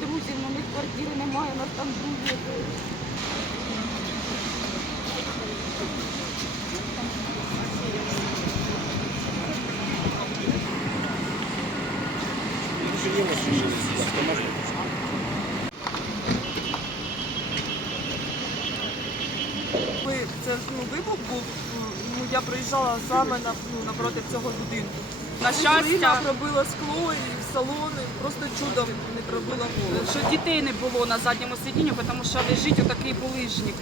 друзів, у них квартири немає, у нас там друзі. Це ну, вибух був, ну, я приїжджала саме на, ну, напроти цього будинку. На щастя, пробило скло і салони, просто чудом не пробило голову. що дітей не було на задньому сидінні, тому що лежить отакий булижник.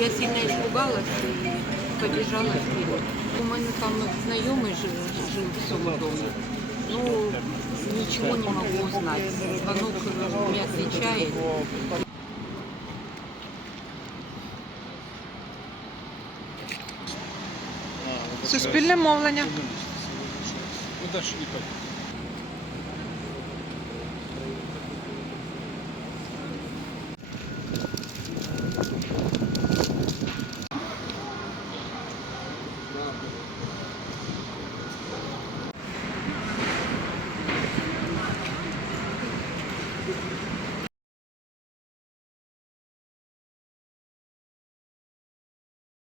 Я сильно испугалась и побежала вперед. У мене там знайомий жив, жив в цьому Ну, ничего не могу узнать. Звонок не отвечает. Суспільне мовлення. Ну дальше никак.